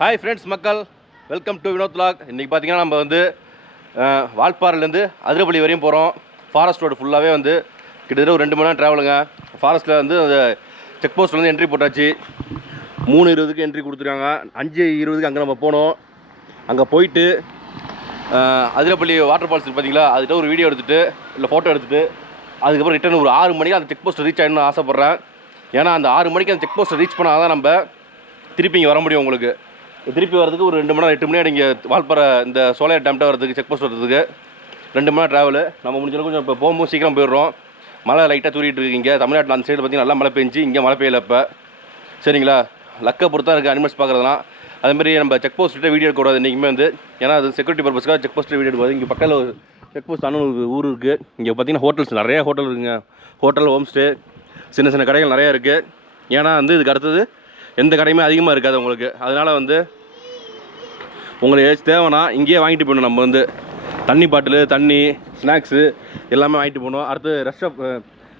Hi friends மக்கள், welcome to Vinod vlog. இன்றைக்கி பார்த்தீங்கன்னா நம்ம வந்து வால்பாறையிலேருந்து அதிரப்பள்ளி வரையும் போகிறோம். ஃபாரஸ்ட் ரோடு ஃபுல்லாகவே வந்து கிட்டத்தட்ட ஒரு 2 மணி நேரம் ட்ராவலுங்க. ஃபாரஸ்ட்டில் வந்து அந்த செக் போஸ்ட்லேருந்து என்ட்ரி போட்டாச்சு. 3:20க்கு என்ட்ரி கொடுத்துருக்காங்க. 5:20க்கு அங்கே நம்ம போனோம். அங்கே போயிட்டு அதிரப்பள்ளி வாட்டர் ஃபால்ஸ் பார்த்தீங்களா, அதுக்கிட்ட ஒரு வீடியோ எடுத்துகிட்டு இல்லை ஃபோட்டோ எடுத்துகிட்டு அதுக்கப்புறம் ரிட்டன் ஒரு 6 மணிக்கு அந்த செக் போஸ்ட்டை ரீச் ஆகிடணும்னு ஆசைப்பட்றேன். ஏன்னா அந்த 6 மணிக்கு அந்த செக் போஸ்ட்டை ரீச் பண்ணால் தான் நம்ம திருப்பி இங்கே வர முடியும். உங்களுக்கு திருப்பி வரதுக்கு ஒரு 2 மணி நேரம் 8 மணி நேரம் இங்கே வால்பாறை இந்த சோலையார் டேம்கிட்ட வரதுக்கு செக் போஸ்ட் வரதுக்கு 2 மணி நேரம் ட்ராவலு. நம்ம முடிஞ்சளவுக்கு கொஞ்சம் இப்போ போகும்போது சீக்கிரம் போயிடுறோம். மழை லைட்டாக தூரிட்டு இருக்கு. இங்கே தமிழ்நாட்டில் அந்த சைடு பார்த்திங்கன்னா நல்லா மழை பெஞ்சு, இங்கே மழை பெய்யல இப்போ. சரிங்களா, லக்கை பொறுத்தா இருக்குது அனிமல்ஸ் பார்க்குறதுலாம். அதேமாதிரி நம்ம செக் போஸ்ட்டு வீடியோ எடுக்கக்கூடாது இன்றைக்குமே வந்து, ஏன்னா அது செக்யூரிட்டி பர்பஸ்க்காக செக் போஸ்ட்டு வீடியோ எடுக்காது. இங்கே பக்கத்தில் ஒரு செக் போஸ்ட் ஒரு ஊர் இருக்குது. இங்கே பார்த்திங்கன்னா ஹோட்டல்ஸ் நிறையா ஹோட்டல் இருக்குங்க. ஹோட்டல், ஹோம் ஸ்டே, சின்ன சின்ன கடைகள் நிறையா இருக்குது. ஏன்னா வந்து இதுக்கு அடுத்தது எந்த கடையுமே அதிகமாக இருக்காது உங்களுக்கு. அதனால் வந்து உங்களுக்கு ஏதாச்சும் தேவைன்னா இங்கேயே வாங்கிட்டு போகணும். நம்ம வந்து தண்ணி பாட்டிலு, தண்ணி, ஸ்நாக்ஸு எல்லாமே வாங்கிட்டு போகணும். அடுத்து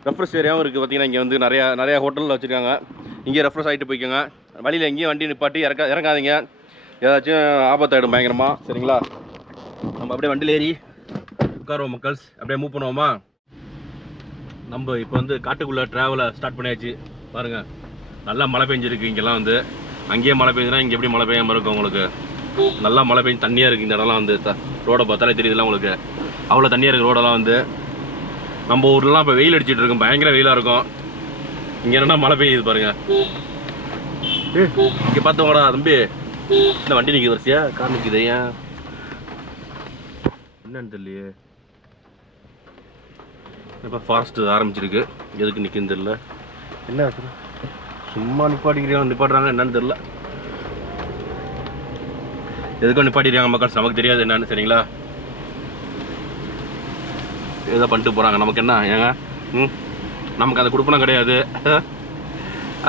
ரெஃப்ரெஷ் ஏரியாவும் இருக்குது. பார்த்திங்கன்னா இங்கே வந்து நிறையா ஹோட்டலில் வச்சுருக்காங்க. இங்கேயே ரெஃப்ரெஷ் ஆகிட்டு போய்க்கோங்க. வழியில் எங்கேயும் வண்டி நிப்பாட்டி இறங்காதீங்க, ஏதாச்சும் ஆபத்தாயிடும் பயங்கரமாக. சரிங்களா, நம்ம அப்படியே வண்டியில் ஏறி உட்காருவோம் மக்கள்ஸ். அப்படியே மூவ் பண்ணுவோமா. நம்ம இப்போ வந்து காட்டுக்குள்ளே ட்ராவலை ஸ்டார்ட் பண்ணியாச்சு. பாருங்கள், நல்லா மழை பெஞ்சிருக்கு இங்கெல்லாம் வந்து. அங்கேயே மழை பெஞ்சுன்னா இங்கே எப்படி மழை பெய்யாமல் இருக்கும் உங்களுக்கு. நல்லா மழை பெஞ்சு தண்ணியாக இருக்குது இந்த இடம்லாம் வந்து. ரோடை பார்த்தாலே தெரியுதுலாம் உங்களுக்கு, அவ்வளோ தண்ணியாக இருக்குது ரோடெல்லாம் வந்து. நம்ம ஊர்லாம் இப்போ வெயில் அடிச்சுட்டு இருக்கும், பயங்கர வெயிலாக இருக்கும். இங்கே என்னன்னா மழை பெய்யுது பாருங்கள். இங்கே பார்த்தவங்கடா தம்பி, இந்த வண்டி நிற்கிது வரிசையா, கார் நிற்கிது. ஏன் என்னன்னு தெரியலையே. இப்போ ஃபாரஸ்ட்டு ஆரம்பிச்சிருக்கு, எதுக்கு நிற்குன்னு தெரியல. என்ன சும்மா நிப்பாட்டுறாங்க என்னன்னு தெரியல. எதுக்கும் நிப்பாட்டிருக்காங்க மக்கள், நமக்கு தெரியாது என்னன்னு. சரிங்களா, ஏதோ பண்ணிட்டு போகிறாங்க. நமக்கு என்ன ஏங்க, நமக்கு அந்த கொடுப்பனம் கிடையாது.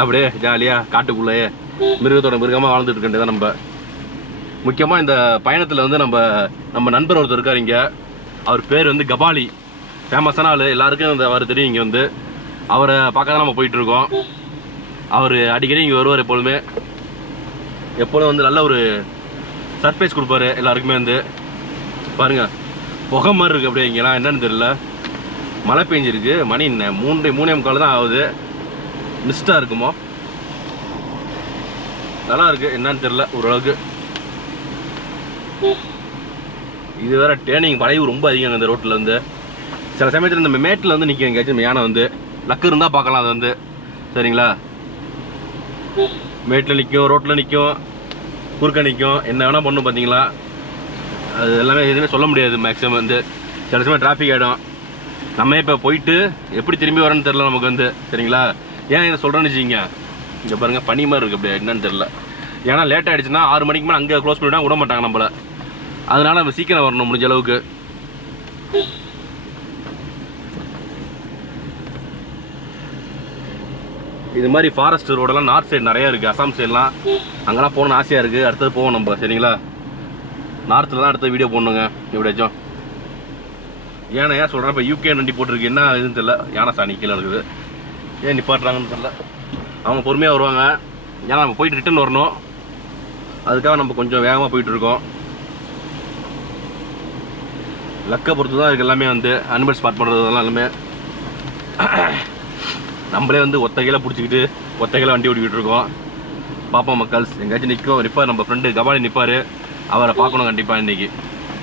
அப்படியே ஜாலியாக காட்டுக்குள்ளேயே மிருகமாக வாழ்ந்துட்டு இருக்கின்றதான் நம்ம. முக்கியமாக இந்த பயணத்தில் வந்து நம்ம நண்பர் ஒருத்தர் இருக்கார் இங்கே. அவர் பேர் வந்து கபாலி, ஃபேமஸான ஆள், எல்லாருக்கும் இந்த அவர் தெரியும். இங்கே வந்து அவரை பார்க்க தான் நம்ம போயிட்டுருக்கோம். அவர் அடிக்கடி இங்கே வருவார். எப்பொழுதும் வந்து நல்ல ஒரு சர்ப்ரைஸ் கொடுப்பாரு எல்லாருக்குமே வந்து. பாருங்கள், புகை மாதிரி இருக்குது அப்படியே. இங்கெல்லாம் என்னன்னு தெரியல, மழை பெஞ்சிருக்கு. மணி 3:45 தான் ஆகுது. மிஸ்டாக இருக்குமோ, நல்லா இருக்குது. என்னன்னு தெரியல ஓரளவுக்கு. இது வேற டேர்னிங் வளைவு ரொம்ப அதிகம் இந்த ரோட்டில் வந்து. சில சமயத்தில் இந்த மேட்டில் வந்து நிற்கும் எங்கேயாச்சும் யானை வந்து. லக்கு இருந்தால் பார்க்கலாம் அது வந்து. சரிங்களா, மேட்டில் நிற்கும், ரோட்டில் நிற்கும், குறுக்க நிற்கும், என்ன வேணால் பண்ணும் பார்த்தீங்களா. அது எல்லாமே எதுவுமே சொல்ல முடியாது. மேக்ஸிமம் வந்து சில சமயம் டிராஃபிக் ஆகிடும். நம்ம இப்போ போயிட்டு எப்படி திரும்பி வரேன்னு தெரில நமக்கு வந்து. சரிங்களா, ஏன் இதை சொல்கிறேன்னு வச்சுக்கிங்க, இங்கே பாருங்கள் பனி மாதிரி இருக்குது அப்படியே. என்னன்னு தெரில, ஏன்னா லேட் ஆகிடுச்சுன்னா 6 மணிக்கு மேலே அங்கே க்ளோஸ் பண்ணிவிட்டா விட மாட்டாங்க நம்மளை. அதனால் நம்ம சீக்கிரம் வரணும் முடிஞ்ச அளவுக்கு. இது மாதிரி ஃபாரஸ்ட் ரோடெல்லாம் நார்த் சைடு நிறையா இருக்குது. அசாம் சைட்லாம் அங்கெல்லாம் போகணுன்னு ஆசையாக இருக்குது. அடுத்தது போவோம் நம்ம. சரிங்களா, நார்த்தில் தான் அடுத்த வீடியோ போடணுங்க எப்படியாச்சும். ஏன் சொல்கிறேன், இப்போ யூகே வண்டி போட்டிருக்கு, என்ன இதுன்னு தெரியல. யானை சாணி கீழே இருக்குது, ஏன் நிப்பாட்டுறாங்கன்னு தெரியல. அவங்க பொறுமையாக வருவாங்க, ஏன்னா நம்ம போயிட்டு ரிட்டன் வரணும். அதுக்காக நம்ம கொஞ்சம் வேகமாக போயிட்டுருக்கோம். லக்கை பொறுத்து தான் இருக்குது எல்லாமே வந்து. அனிமல் ஸ்பாட் பண்ணுறதுலாம் எல்லாமே நம்மளே வந்து ஒத்தைகையில் பிடிச்சிக்கிட்டு ஒத்தைகையில் வண்டி ஓட்டிக்கிட்டு இருக்கோம். பார்ப்போம் மக்கள்ஸ், எங்கேயாச்சும் நிற்பார் நம்ம ஃப்ரெண்டு கபாலி நிற்பார். அவரை பார்க்கணும் கண்டிப்பாக இன்றைக்கி.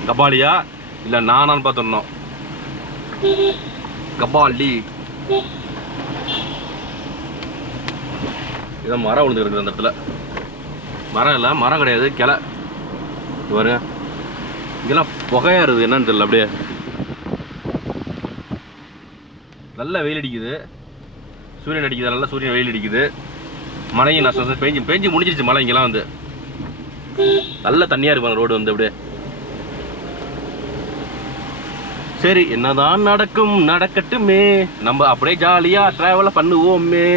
கபாலியா இல்லை நானான்னு பார்த்துடணும். கபாலி இதை மரம் விழுந்துருக்கு அந்த இடத்துல. மரம் இல்லை, மரம் கிடையாது, கிளை. பாருங்க, இங்கெல்லாம் புகையாக இருக்குது, என்னன்னு தெரியல. அப்படியே நல்லா வெயில் அடிக்குது, சூரியன் அடிக்குது, நல்லா சூரியன் வெயில் அடிக்குது. மழையும் நஷ்டம் பெஞ்சு முடிஞ்சிருச்சு மழை. இங்கெல்லாம் வந்து நல்ல தண்ணியாக இருப்பாங்க ரோடு வந்து அப்படியே. சரி, என்னதான் நடக்கும் நடக்கட்டுமே, நம்ம அப்படியே ஜாலியாக ட்ராவலை பண்ணுவோமே.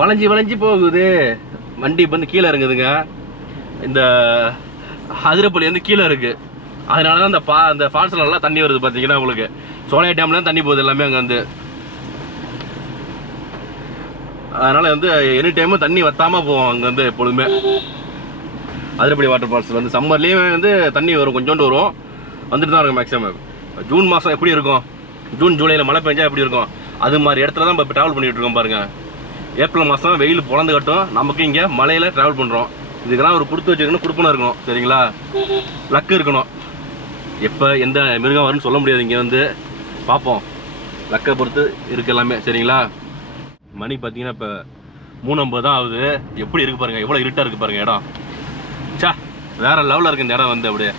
வளைஞ்சி போகுது வண்டி. இப்போ வந்து கீழே இறங்குதுங்க. இந்த அதிரப்பள்ளி வந்து கீழே இருக்குது. அதனால தான் அந்த ஃபால்ஸில் நல்லா தண்ணி வருது பார்த்தீங்கன்னா உங்களுக்கு. சோலையார் டேம்லாம் தண்ணி போகுது எல்லாமே அங்கே வந்து. அதனால் வந்து எனி டைமும் தண்ணி வற்றாமல் போவோம் அங்கே வந்து எப்பொழுதுமே. அதிரப்பள்ளி வாட்டர் ஃபால்ஸில் வந்து சம்மர்லேயும் வந்து தண்ணி வரும், கொஞ்சோண்டு வரும், வந்துட்டு தான் இருக்கும் மேக்ஸிமம். ஜூன் மாதம் எப்படி இருக்கும், ஜூன் ஜூலையில் மழை பெஞ்சா எப்படி இருக்கும், அது மாதிரி இடத்துல தான் இப்போ ட்ராவல் பண்ணிகிட்டு இருக்கோம் பாருங்கள். ஏப்ரல் மாதம் வெயில் பொழந்து கட்டும், நமக்கு இங்கே மலையில் ட்ராவல் பண்ணுறோம். இதுக்கெல்லாம் ஒரு கொடுத்து வச்சுக்கணும், கொடுப்பணும் இருக்கணும், சரிங்களா? லக்கு இருக்கணும். எப்போ எந்த மிருகம் வரும்னு சொல்ல முடியாது. இங்கே வந்து பார்ப்போம், லக்கை பொறுத்து இருக்கு எல்லாமே, சரிங்களா? மணி பார்த்தீங்கன்னா இப்போ 3:50 தான் ஆகுது. எப்படி இருக்குது பாருங்கள், எவ்வளோ இருட்டாக இருக்குது பாருங்கள் இடம். சா, வேறு லெவலில் இருக்குது இந்த இடம் வந்து. அப்படியே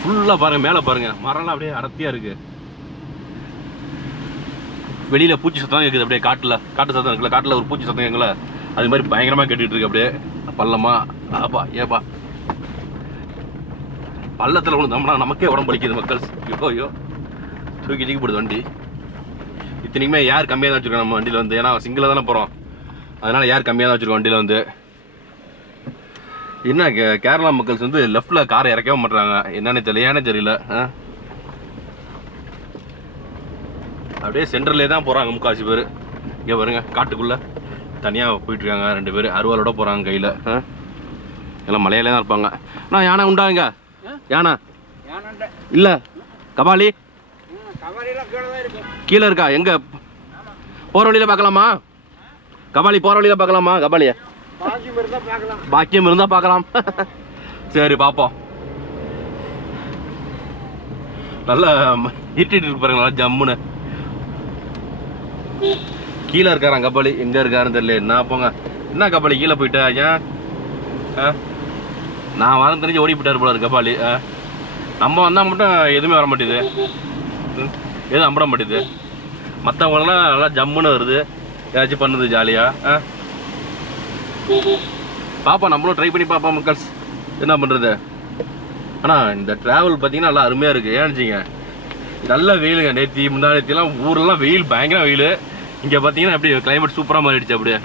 ஃபுல்லாக பாருங்கள், மேலே பாருங்கள், மரம்லாம் அப்படியே அடர்த்தியாக இருக்குது. வெளியில் பூச்சி சத்தம் கேட்குது, அப்படியே காட்டு சத்தம் இருக்குல்ல, காட்டில் ஒரு பூச்சி சத்தம் கேட்கல, அது மாதிரி பயங்கரமாக கேட்டுட்டு இருக்கு. அப்படியே பள்ளமா, ஆப்பா ஏப்பா, பள்ளத்தில் ஒன்று நம்மளா நமக்கே உடம்பு வலிக்குது மக்கள். ஐயோ தூக்கி போடுது வண்டி. இத்தனைக்குமே யார் கம்மியாக தான் வச்சுருக்கோம் நம்ம வண்டியில் வந்து, ஏன்னா சிங்கிளாக தானே போகிறோம், அதனால் யார் கம்மியாக தான் வச்சுருக்கோம் வண்டியில் வந்து. என்ன கேரளா மக்கள்ஸ் வந்து லெஃப்டில் காரை இறக்கவே மாட்டுறாங்க, என்னன்னு தெரியல. அப்படியே சென்டர்லேயே தான் போகிறாங்க முக்கால்வாசி பேர். இங்கே பாருங்க, காட்டுக்குள்ளே தனியாக போயிட்டுருக்காங்க 2 பேர், அருவாலோட போகிறாங்க கையில். எல்லாம் மலையிலே தான் இருப்பாங்க. நான் யானை உண்டாங்க, யானை இல்லை, கபாலி கீழே இருக்கா? எங்கே போகிற வழியில் பார்க்கலாமா? கபாலி போகிற வழியில் பார்க்கலாமா? கபாலியை பாக்கியம் இருந்தால் பார்க்கலாம். சரி பார்ப்போம். நல்லா இட்டிட்டு இருக்கு பாருங்க, நல்லா ஜம்முன்னு. கீழே இருக்காரான் கபாலி, எங்கே இருக்காருன்னு தெரியல. என்ன போங்க, என்ன கபாலி கீழே போயிட்டா? ஏன் நான் வர தெரிஞ்சு ஓடி போயிட்டாரு போல இருக்கு கபாலி. நம்ம வந்தால் மட்டும் எதுவுமே வர மாட்டேது, எதுவும் அம்பட மாட்டேது. மற்றவங்களெல்லாம் நல்லா ஜம்முன்னு வருது, ஏதாச்சும் பண்ணுது ஜாலியாக. பார்ப்போம், நம்மளும் ட்ரை பண்ணி பார்ப்போம் மக்கள்ஸ், என்ன பண்ணுறது. ஆனால் இந்த ட்ராவல் பார்த்தீங்கன்னா நல்லா அருமையாக இருக்குது. ஏன்னுச்சிங்க, நல்ல வெயிலுங்க. முந்தானேத்திலாம் ஊரெல்லாம் வெயில், பயங்கர வெயில். இங்கே பார்த்தீங்கன்னா எப்படி கிளைமேட் சூப்பராக மாறிடுச்சு. அப்படியே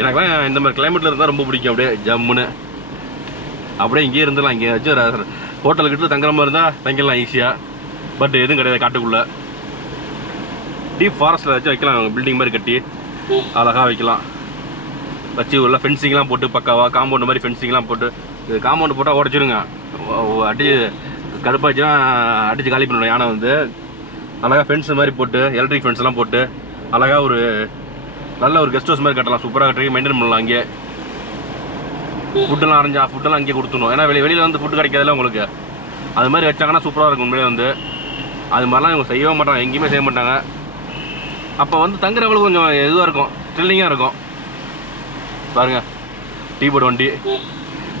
எனக்குலாம் இந்த மாதிரி கிளைமேட்டில் இருந்தால் ரொம்ப பிடிக்கும். அப்படியே ஜம்முன்னு அப்படியே இங்கேயே இருந்துடலாம். இங்கே வச்சு ஹோட்டலுக்கிட்ட தங்குற மாதிரி இருந்தால் தங்கிடலாம் ஈஸியாக. பட் எதுவும் கிடையாது, காட்டுக்குள்ளே டீப் ஃபாரஸ்ட்டில் வச்சு வைக்கலாம், பில்டிங் மாதிரி கட்டி அழகாக வைக்கலாம். வச்சு உள்ள ஃபென்சிங்லாம் போட்டு பக்காவாக காம்பவுண்டு மாதிரி ஃபென்சிங்லாம் போட்டு, இது காம்பவுண்டு போட்டால் உடச்சிடுங்க, அடிச்சு கடுப்பாச்சுன்னா அடித்து காலி பண்ணிடும் யானை வந்து. அழகாக ஃபென்ஸ் மாதிரி போட்டு, எலக்ட்ரிக் ஃபென்ஸ்லாம் போட்டு அழகாக ஒரு நல்ல ஒரு கெஸ்ட் ஹவுஸ் மாதிரி கட்டலாம். சூப்பராக ட்ரை மெயின்டைன் பண்ணலாம். அங்கே ஃபுட்டெல்லாம் ஃபுட்டெல்லாம் அங்கேயே கொடுத்துணும். ஏன்னா வெளியில் வந்து ஃபுட்டு கிடைக்காதுல்ல உங்களுக்கு. அது மாதிரி வச்சாங்கன்னா சூப்பராக இருக்கும் உண்மையிலே வந்து. அது மாதிரிலாம் இவங்க செய்யவே மாட்டாங்க, எங்கேயுமே செய்ய மாட்டாங்க. அப்போ வந்து தங்குறவங்களுக்கு கொஞ்சம் இதுவாக இருக்கும், த்ரில்லிங்காக இருக்கும். பாருங்கள், டீ போர்டு வண்டி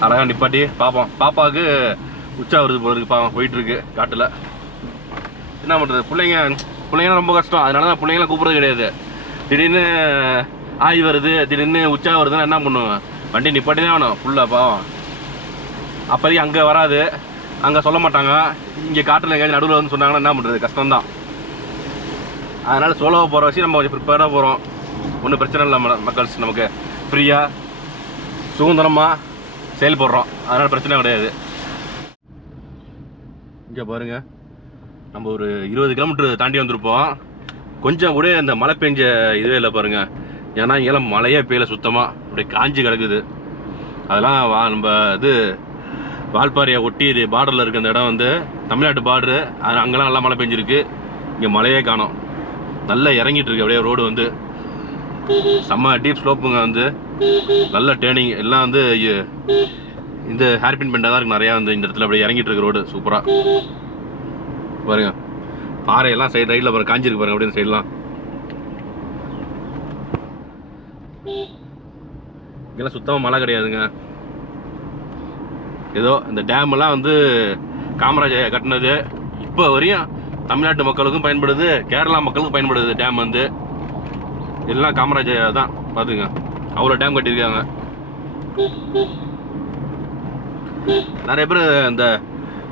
அழகாக நிப்பாட்டி பார்ப்போம். பாப்பாவுக்கு உச்சா வருது போல இருக்கு, பாவம் போயிட்டுருக்கு காட்டில். என்ன பண்ணுறது, பிள்ளைங்கலாம் ரொம்ப கஷ்டம். அதனால தான் பிள்ளைங்களாம் கூப்பிட்றது கிடையாது. திடீர்னு ஆய் வருது, திடீர்னு உச்சா வருதுன்னா என்ன பண்ணுவாங்க, வண்டி நிப்பாட்டி தான் வேணும் ஃபுல்லாக. பாவம் அப்போதைக்கு அங்கே வராது, அங்கே சொல்ல மாட்டாங்க. இங்கே காட்டில் எங்கேயாச்சும் நடுவில் வந்து சொன்னாங்கன்னா என்ன பண்ணுறது, கஷ்டம்தான். அதனால் சோலோவாக போகிற வச்சு நம்ம கொஞ்சம் ப்ரிப்பேராக போகிறோம். ஒன்றும் பிரச்சனை இல்லை மக்கள்ஸ், நமக்கு ஃப்ரீயாக சுதந்திரமாக செயல்படுறோம், அதனால் பிரச்சனை கிடையாது. இங்கே பாருங்கள், நம்ம ஒரு 20 கிலோமீட்டர் தாண்டி வந்திருப்போம். கொஞ்சம் கூட இந்த மழை பெஞ்ச இதுவே இல்லை பாருங்கள். ஏன்னா இங்கெல்லாம் மழையே பெய்யல, சுத்தமாக அப்படியே காஞ்சி கிடக்குது. அதெல்லாம் நம்ம இது வால்பாறையை ஒட்டி இது பார்டரில் இருக்க அந்த இடம் வந்து தமிழ்நாட்டு பார்டரு. அது அங்கெல்லாம் நல்லா மழை பெஞ்சிருக்கு. இங்கே மழையே காணோம், நல்லா இறங்கிட்டு இருக்கு. அப்படியே ரோடு வந்து செம்ம டீப் ஸ்லோப்புங்க, வந்து நல்ல டேர்னிங் எல்லாம் வந்து இந்த ஹேர்பின் பெண்டாக தான் இருக்குது நிறையா. வந்து இந்த இடத்துல அப்படியே இறங்கிட்டு இருக்கு ரோடு சூப்பராக. பாருங்க, பாறையெல்லாம் சைடு ரைட்டில் பாருங்க, காஞ்சிருக்கு பாருங்க. அப்படியே சைடெலாம் இங்கெல்லாம் சுத்தமாக மழை கிடையாதுங்க. ஏதோ இந்த டேமெல்லாம் வந்து காமராஜர் கட்டினது, இப்போ வரையும் தமிழ்நாட்டு மக்களுக்கும் பயன்படுது, கேரளா மக்களுக்கும் பயன்படுது. டேம் வந்து எல்லாம் காமராஜர் தான், பார்த்துங்க அவ்வளோ டேம் கட்டியிருக்காங்க. நிறைய பேர் இந்த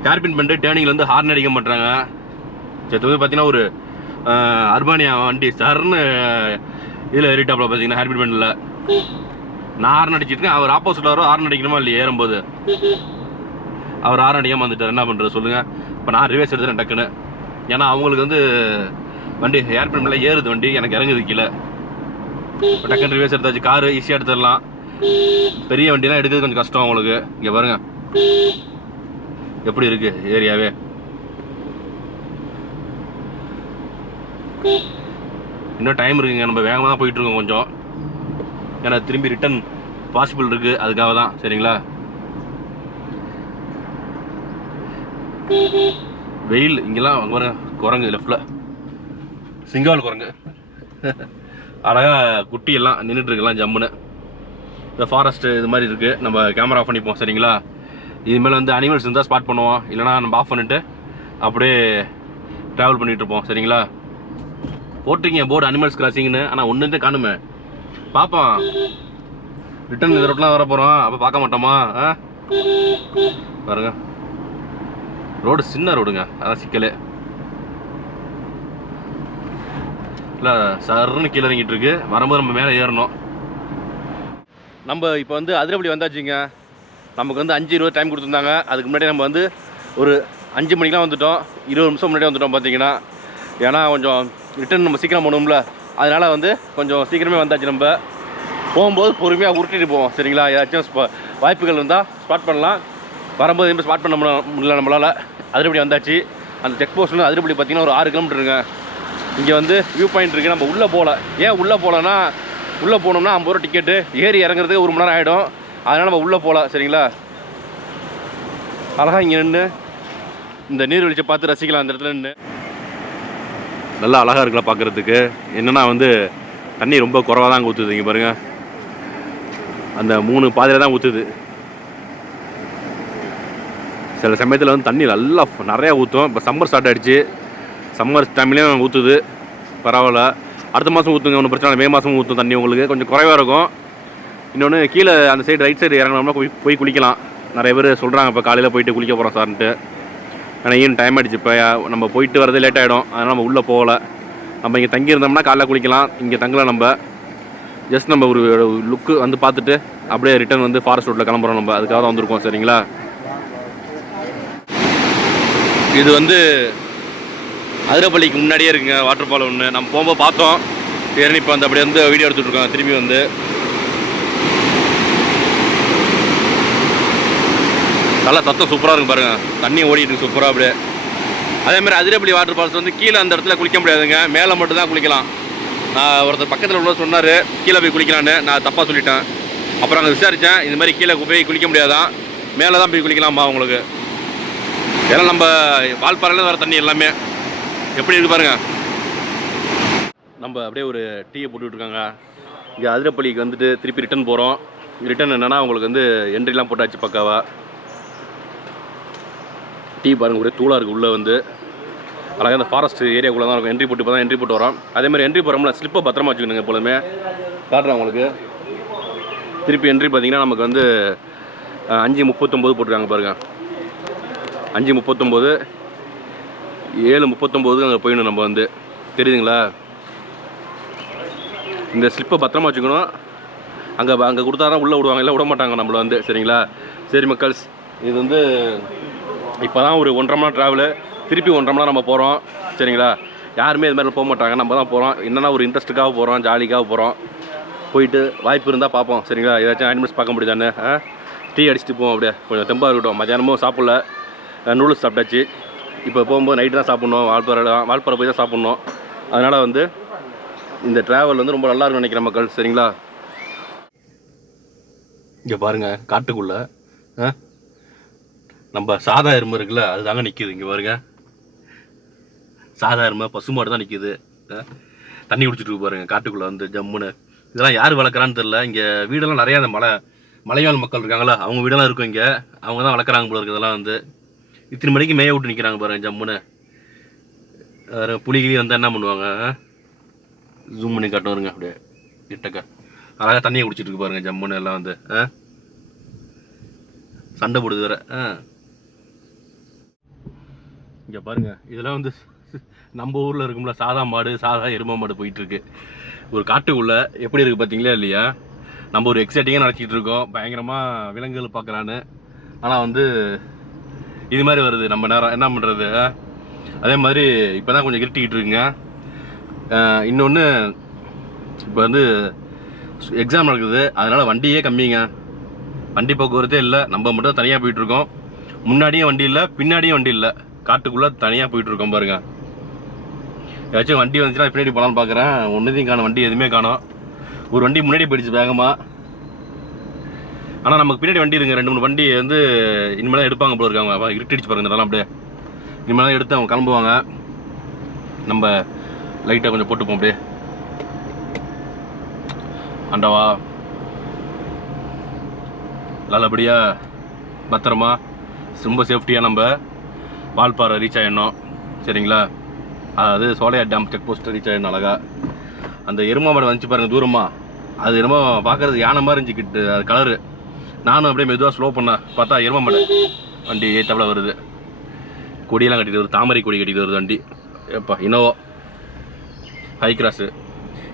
ஹேர்பின் பண்ணிட்டு டேர்னிங்கில் வந்து ஹார்ன் அடிக்க மாட்டாங்க. சரி, பார்த்தீங்கன்னா ஒரு அர்பானியா வண்டி சர்ன்னு இதில் ஏறிட்டாப்பில் பார்த்தீங்கன்னா ஹேர்பின் பண்ணில் நான் ஹார்ன் அடிச்சிருக்கேன். அவர் ஆப்போசிட்டில் வரும், ஹார்ன் அடிக்கணுமா இல்லையா ஏறும்போது, அவர் ஹார்ன் அடிக்காமல் வந்துட்டார். என்ன பண்ணுறது சொல்லுங்கள். இப்போ நான் ரிவர்ஸ் எடுத்துட்டேன் டக்குன்னு, ஏன்னா அவங்களுக்கு வந்து வண்டி ஹேர்பின் பண்ணில் ஏறுது வண்டி, எனக்கு இறங்குது கீழே. இப்போ டக்குன்னு ரிவர்ஸ் எடுத்தாச்சு. காரு ஈஸியாக எடுத்துடலாம். பெரிய வண்டிலாம் எடுக்கிறது கொஞ்சம் கஷ்டம் உங்களுக்கு. இங்கே பாருங்க எப்படி இருக்கு ஏரியாவே. இன்னும் டைம் இருக்குங்க, நம்ம வேகமாக தான் போயிட்டு இருக்கோம் கொஞ்சம். ஏன்னா திரும்பி ரிட்டர்ன் பாசிபிள் இருக்கு, அதுக்காக தான். சரிங்களா? வெயில் இங்கெல்லாம் பாருங்க, குரங்கு லெஃப்ட்ல சிங்கால் குரங்கு அழகா குட்டி எல்லாம் நின்றுட்டு இருக்கலாம் ஜம்முன்னு. இந்த ஃபாரஸ்ட் இது மாதிரி இருக்கு. நம்ம கேமரா ஆஃப் பண்ணிப்போம். சரிங்களா? இதுமேலே வந்து அனிமல்ஸ் இருந்தால் ஸ்பாட் பண்ணுவோம், இல்லைனா நம்ம ஆஃப் பண்ணிட்டு அப்படியே ட்ராவல் பண்ணிட்டு இருப்போம். சரிங்களா? போட்டிருக்கீங்க போர்டு அனிமல்ஸ் கிராசிங்னு, ஆனால் ஒன்றுந்தே காணுமே. பார்ப்போம், ரிட்டர்ன் இந்த ரோட்லாம் வர போகிறோம், அப்போ பார்க்க மாட்டோமா? பாருங்க, ரோடு சின்ன ரோடுங்க, அதான் சிக்கலே. இல்லை சருன்னு கீழே இறங்கிட்டு இருக்கு. வரும்போது நம்ம மேலே ஏறணும். நம்ம இப்போ வந்து அதிரப்பள்ளி வந்தாச்சுங்க. நமக்கு வந்து 5:20 டைம் கொடுத்துருந்தாங்க. அதுக்கு முன்னாடி நம்ம வந்து ஒரு 5 மணிக்கெலாம் வந்துவிட்டோம். 20 நிமிஷம் முன்னாடி வந்துவிட்டோம் பார்த்தீங்கன்னா. ஏன்னா கொஞ்சம் ரிட்டர்ன் நம்ம சீக்கிரம் போகணும்ல, அதனால் வந்து கொஞ்சம் சீக்கிரமே வந்தாச்சு. நம்ம போகும்போது பொறுமையாக உருட்டிட்டு போவோம். சரிங்களா? ஏதாச்சும் வாய்ப்புகள் இருந்தால் ஸ்பாட் பண்ணலாம். வரும்போது எதுவுமே ஸ்பாட் பண்ண முடியல நம்மளால். அதிரப்பள்ளி வந்தாச்சு. அந்த செக் போஸ்ட்லேருந்து அதிரப்பள்ளி பார்த்திங்கன்னா ஒரு 6 கிலோமீட்டருங்க. இங்கே வந்து வியூ பாயிண்ட் இருக்குது. நம்ம உள்ளே போகல. ஏன் உள்ளே போகலன்னா, உள்ளே போனோம்னா 50 ரூபா டிக்கெட்டு, ஏறி இறங்குறதுக்கு 1 மணி நேரம் ஆகிடும். அதனால் நம்ம உள்ளே போகல. சரிங்களா? அழகாக இங்கே நின்று இந்த நீர்வீழ்ச்சியை பார்த்து ரசிக்கலாம். அந்த இடத்துல நின்று நல்லா அழகாக இருக்கலாம் பார்க்குறதுக்கு. என்னென்னா வந்து தண்ணி ரொம்ப குறவாக தான் ஊற்றுது. இங்கே பாருங்கள், அந்த 3 பாதையில் தான் ஊற்றுது. சில சமயத்தில் வந்து தண்ணி நல்லா நிறையா ஊற்றும். இப்போ சம்மர் ஸ்டார்ட் ஆகிடுச்சு. சம்மர் டைம்லேயும் ஊற்றுது, பரவாயில்ல. அடுத்த மாதம் ஊற்றுங்க, ஒன்றும் பிரச்சனை இல்லை. மே மாதமும் ஊற்றும் தண்ணி. உங்களுக்கு கொஞ்சம் குறைவாக இருக்கும். இன்னொன்று கீழே அந்த சைடு ரைட் சைடு இறங்கினோம்னா போய் குளிக்கலாம். நிறைய பேர் சொல்கிறாங்க இப்போ காலையில் போயிட்டு குளிக்க போகிறோம் சார்ன்ட்டு. ஆனால் ஈவன் டைம் ஆகிடுச்சு. இப்போ நம்ம போயிட்டு வரது லேட் ஆகிடும். அதனால் நம்ம உள்ளே போகலை. நம்ம இங்கே தங்கியிருந்தோம்னா காலைல குளிக்கலாம். இங்கே தங்கலாம். நம்ம ஜஸ்ட் நம்ம ஒரு லுக்கு வந்து பார்த்துட்டு அப்படியே ரிட்டர்ன் வந்து ஃபாரஸ்ட் ரோட்டில் கிளம்புறோம். நம்ம அதுக்காக தான் வந்திருக்கோம். சரிங்களா? இது வந்து அதிரப்பள்ளிக்கு முன்னாடியே இருக்குங்க வாட்டர் ஃபால் ஒன்று. நம்ம போகும்போது பார்த்தோம். சரி, இப்போ வந்து அப்படியே வந்து வீடியோ எடுத்துகிட்டு இருக்கோம். திரும்பி வந்து நல்லா சத்தம் சூப்பராக இருக்கும் பாருங்கள். தண்ணி ஓடிட்டு இருக்கு சூப்பராக அப்படியே. அதேமாதிரி அதிரப்பள்ளி வாட்டர் ஃபால்ஸ் வந்து கீழே அந்த இடத்துல குளிக்க முடியாதுங்க, மேலே மட்டும் தான் குளிக்கலாம். நான் ஒருத்தர் பக்கத்தில் உள்ள சொன்னார் கீழே போய் குளிக்கலான்னு. நான் தப்பாக சொல்லிட்டேன். அப்புறம் அங்கே விசாரித்தேன், இது மாதிரி கீழே போய் குளிக்க முடியாதான், மேலே தான் போய் குளிக்கலாமா உங்களுக்கு. ஏன்னா நம்ம வால்பாறையில் வர தண்ணி எல்லாமே எப்படி இருக்குது பாருங்கள். நம்ம அப்படியே ஒரு டீயை போட்டுட்ருக்காங்க. இங்கே அதிரப்பள்ளிக்கு வந்துட்டு திருப்பி ரிட்டன் போகிறோம். ரிட்டன் என்னென்னா உங்களுக்கு வந்து என்ட்ரிலாம் போட்டாச்சு பக்காவா. டீ பாருங்கள், ஒரே தூளாக இருக்குது. உள்ளே வந்து அழகாக இந்த ஃபாரஸ்ட் ஏரியாக்குள்ளே தான் இருக்கும். என்ட்ரி போட்டு இப்போ தான் என்ட்ரி போட்டு வரோம். அதேமாதிரி என்ட்ரி போகிறோம்ல, ஸ்லிப்பை பத்திரமா வச்சுக்கணுங்க. எப்பொழுதுமே காட்டுறேன் உங்களுக்கு. திருப்பி என்ட்ரி பார்த்தீங்கன்னா நமக்கு வந்து 5:39 போட்டிருக்காங்க பாருங்கள். 5:39, 7:39 அங்கே போயிடணும் நம்ம வந்து. தெரியுதுங்களா? இந்த ஸ்லிப்பை பத்திரமா வச்சுக்கணும். அங்கே கொடுத்தா தான் உள்ளே விடுவாங்க, இல்லை விட மாட்டாங்க நம்மளை வந்து. சரிங்களா? சரி மக்கள்ஸ், இது வந்து இப்போ தான் ஒரு 1.5 மணி நேரம் ட்ராவலு. திருப்பி 1.5 மணி நேரம் நம்ம போகிறோம். சரிங்களா? யாருமே இது மாதிரி போக மாட்டாங்க, நம்ம தான் போகிறோம். என்னென்னா ஒரு இன்ட்ரெஸ்ட்டுக்காக போகிறோம், ஜாலிக்காக போகிறோம். போயிட்டு வாய்ப்பு இருந்தால் பார்ப்போம். சரிங்களா? ஏதாச்சும் அனிமல்ஸ் பார்க்க முடியுதானே. டீ அடிச்சுட்டு போவோம். அப்படியே கொஞ்சம் தெம்பாக இருக்கட்டும். மத்தியானமும் சாப்பிடல, நூடுல்ஸ் சாப்பிட்டாச்சு. இப்போ போகும்போது நைட்டு தான் சாப்பிட்ணும். வால்பாறை போய் தான் சாப்பிட்ணும். அதனால் வந்து இந்த ட்ராவல் வந்து ரொம்ப நல்லா இருக்கும்னு நினைக்கிறேன் மக்கள். சரிங்களா? இங்கே பாருங்கள், காட்டுக்குள்ளே நம்ம சாதா எருமை இருக்குல்ல, அது தாங்க நிற்கிது. இங்கே பாருங்க, சாதா எருமை, பசுமாடு தான் நிற்கிது. தண்ணி குடிச்சிட்டு பாருங்கள் காட்டுக்குள்ளே வந்து ஜம்முன்னு. இதெல்லாம் யார் வளர்க்குறான்னு தெரில. இங்கே வீடெல்லாம் நிறையா அந்த மலையாள மக்கள் இருக்காங்களா, அவங்க வீடெல்லாம் இருக்கும் இங்கே. அவங்க தான் வளர்க்குறாங்க போல இருக்குது. இதெல்லாம் வந்து இத்தனை மணிக்கு மேய விட்டு நிற்கிறாங்க பாருங்கள் ஜம்முன்னு. புலிகிளி வந்தால் என்ன பண்ணுவாங்க, ஜூம் பண்ணி காட்டும் வருங்க அப்படியே கிட்டக்க. அழகாக தண்ணியை குடிச்சிட்டு இருக்கு பாருங்கள் ஜம்முன்னு. எல்லாம் வந்து சண்டை போடுது வேற. இங்கே பாருங்கள், இதெல்லாம் வந்து நம்ம ஊரில் இருக்கும்ல, சாதா மாடு, சாதா எருமை மாடு போயிட்டுருக்கு ஒரு காட்டுக்குள்ளே. எப்படி இருக்குது பார்த்தீங்களா இல்லையா? நம்ம ஒரு எக்ஸைட்டிங்காக நினச்சிக்கிட்டு இருக்கோம், பயங்கரமாக விலங்குகள் பார்க்கலான்னு. ஆனால் வந்து இது மாதிரி வருது நம்ம நேரம், என்ன பண்ணுறது. அதே மாதிரி இப்போ தான் கொஞ்சம் இருட்டிக்கிட்டு இருக்குங்க. இன்னொன்று இப்போ வந்து எக்ஸாம் நடக்குது, அதனால் வண்டியே கம்மிங்க. வண்டி போக்குவரத்தே இல்லை, நம்ம மட்டும் தனியாக போயிட்டுருக்கோம். முன்னாடியும் வண்டி இல்லை, பின்னாடியும் வண்டி இல்லை, காட்டுக்குள்ளே தனியாக போயிட்டுருக்கோம் பாருங்க. ஏதாச்சும் வண்டி வந்துச்சுன்னா பின்னாடி போகலான்னு பார்க்குறேன், ஒன்றுதையும் காணும், வண்டி எதுவுமே காணும். ஒரு வண்டி முன்னாடி போயிடுச்சு வேகமாக. ஆனால் நமக்கு பின்னாடி வண்டி இருங்க, 2-3 வண்டி வந்து இனிமேல் தான் எடுப்பாங்க போல இருக்காங்க. அப்போ இருட்டிடிச்சு பாருங்க இதெல்லாம், அப்படியே இனிமேல் தான் எடுத்து அவங்க கிளம்புவாங்க. நம்ம லைட்டை கொஞ்சம் போட்டுப்போம் அப்படியே. ஆண்டவா நல்லபடியாக பத்திரமா ரொம்ப சேஃப்டியாக நம்ம வால்பாறை ரீச் ஆகிடணும், சரிங்களா? அதாவது Solaiyar dam check post reach ஆகிடணும் அழகா. அந்த எருமை மாடு வந்துச்சு பாருங்கள் தூரமாக, அது என்னமோ பார்க்குறது யானை மாதிரி இருந்துச்சு கிட்டு, அது கலரு. நானும் அப்படியே மெதுவாக ஸ்லோ பண்ணேன், பார்த்தா எருமை மாடு வண்டி ஏத்தாப்புல வருது. கொடியெல்லாம் கட்டிட்டு வருது, தாமரை கொடி கட்டிட்டு வருது வண்டி. எப்பா இனோவா ஹை கிராஸு,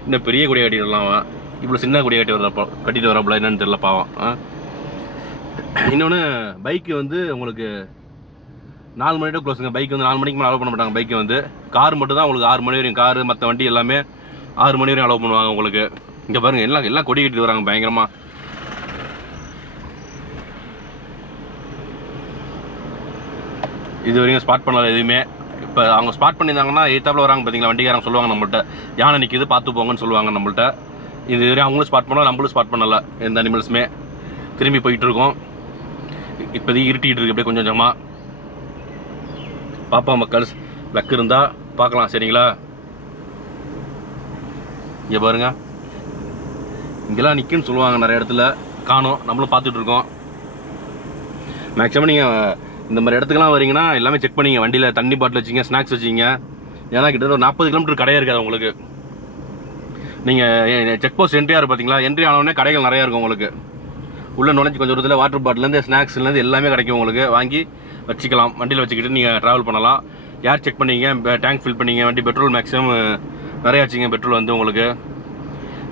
இன்னும் பெரிய கொடியை கட்டிட்டு வரலாம். இவ்வளோ சின்ன கொடியை கட்டிட்டு வரப்பல என்னன்னு தெரியல பாவம். இன்னொன்று பைக்கு வந்து உங்களுக்கு 4 மணியோட க்ளோஸுங்க. பைக் வந்து 4 மணிக்கு மேலே அலோவ் பண்ண மாட்டாங்க பைக்கை வந்து. கார் மட்டும் தான் உங்களுக்கு 6 மணி வரையும், காரு மற்ற வண்டி எல்லாமே 6 மணி வரையும் அலோவ் பண்ணுவாங்க உங்களுக்கு. இங்கே பாருங்கள் எல்லாம் கொடி கட்டிட்டு வராங்க பயங்கரமாக. இது வரைக்கும் ஸ்பாட் பண்ணல எதுவுமே. இப்போ அவங்க ஸ்பாட் பண்ணியிருந்தாங்கன்னா ஏத்தாப்பில் வராங்க பார்த்தீங்களா, வண்டிக்காரங்க சொல்லுவாங்க நம்மள்ட்ட, யானை நிற்கிது பார்த்து போங்கன்னு சொல்லுவாங்க நம்மள்ட்ட. இது வரையும் அவங்களும் ஸ்பாட் பண்ணலாம், நம்மளும் ஸ்பாட் பண்ணலை எந்த அனிமல்ஸுமே. திரும்பி போயிட்டுருக்கோம். இப்போதைக்கு இருட்டிகிட்டு இருக்கு அப்படியே கொஞ்சம் கொஞ்சமாக. பாப்பா மக்கள் லக்கு இருந்தால் பார்க்கலாம், சரிங்களா? இங்கே பாருங்க, இங்கெல்லாம் நிற்குன்னு சொல்லுவாங்க நிறைய இடத்துல, காணோம். நம்மளும் பார்த்துட்ருக்கோம். மேக்ஸிமம் நீங்கள் இந்த மாதிரி இடத்துக்குலாம் வரீங்கன்னா எல்லாமே செக் பண்ணிங்க. வண்டியில் தண்ணி பாட்டில் வச்சிங்க, ஸ்நாக்ஸ் வச்சிங்க. ஏன்னா கிட்டத்தட்ட ஒரு 40 கிலோமீட்டர் கடையாக இருக்காது உங்களுக்கு. நீங்கள் செக் போஸ்ட் என்ட்ரியாக இருக்குது பார்த்தீங்களா, என்ட்ரி ஆனோடனே கடைகள் நிறையா இருக்கும் உங்களுக்கு. உள்ளே நுழைஞ்சி கொஞ்சம் தூரத்தில் வாட்டர் பாட்டிலேருந்து ஸ்நாக்ஸ்லேருந்து எல்லாமே கிடைக்கும் உங்களுக்கு. வாங்கி வச்சுக்கலாம், வண்டியில் வச்சுக்கிட்டு நீங்கள் ட்ராவல் பண்ணலாம். ஏர் செக் பண்ணிங்க, டேங்க் ஃபில் பண்ணிங்க, வண்டி பெட்ரோல் மேக்ஸிமம் நிறையா வச்சுங்க. பெட்ரோல் வந்து உங்களுக்கு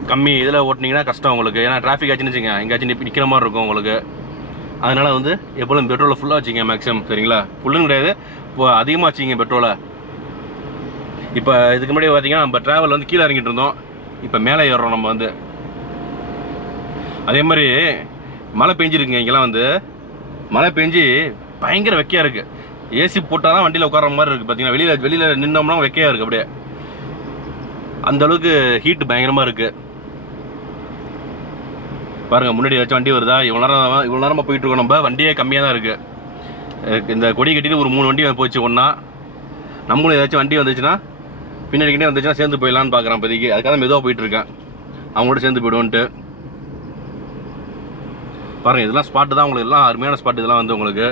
கம்மி இதில் ஓட்டினீங்கன்னா கஷ்டம் உங்களுக்கு. ஏன்னா டிராஃபிக் ஆச்சுன்னு வச்சுங்க, எங்கேயாச்சும் நிற்கிற மாதிரி இருக்கும் உங்களுக்கு. அதனால் வந்து எப்போதும் பெட்ரோலை ஃபுல்லாக வச்சுங்க மேக்ஸிமம், சரிங்களா? ஃபுல்லுன்னு கிடையாது, இப்போ அதிகமாக வச்சுங்க பெட்ரோலை. இப்போ இதுக்கு முன்னாடி பார்த்தீங்கன்னா நம்ம ட்ராவல் வந்து கீழே இறங்கிட்டு இருந்தோம், இப்போ மேலே ஏறுறோம் நம்ம வந்து. அதே மாதிரி மழை பெஞ்சிருக்குங்க இங்கெல்லாம் வந்து. மழை பெஞ்சு பயங்கர வெக்கையாக இருக்குது. ஏசி போட்டால் தான் வண்டியில் உட்கார மாதிரி இருக்குது பார்த்தீங்கன்னா. வெளியில் நின்னோம்னா வெக்கையாக இருக்குது அப்படியே. அந்தளவுக்கு ஹீட்டு பயங்கரமாக இருக்குது பாருங்கள். முன்னாடி ஏதாச்சும் வண்டி வருதா? இவ்வளோ நேரமாக போயிட்டுருக்கோம் நம்ம, வண்டியே கம்மியாக தான் இருக்குது. இந்த கொடி கட்டிட்டு ஒரு 3 வண்டி போச்சு ஒன்றா. நம்மளும் ஏதாச்சும் வண்டி வந்துச்சுன்னா பின்னாடி கிட்டே வந்துச்சுன்னா சேர்ந்து போயிடலான்னு பார்க்குறேன் இப்போதைக்கு. அதுக்காக மெதுவாக போயிட்டுருக்கேன், அவங்களோட சேர்ந்து போய்டுவோன்ட்டு. பாருங்கள் இதெல்லாம் ஸ்பாட்டு தான் உங்களுக்கு, எல்லாம் அருமையான ஸ்பாட் இதெல்லாம் வந்து உங்களுக்கு.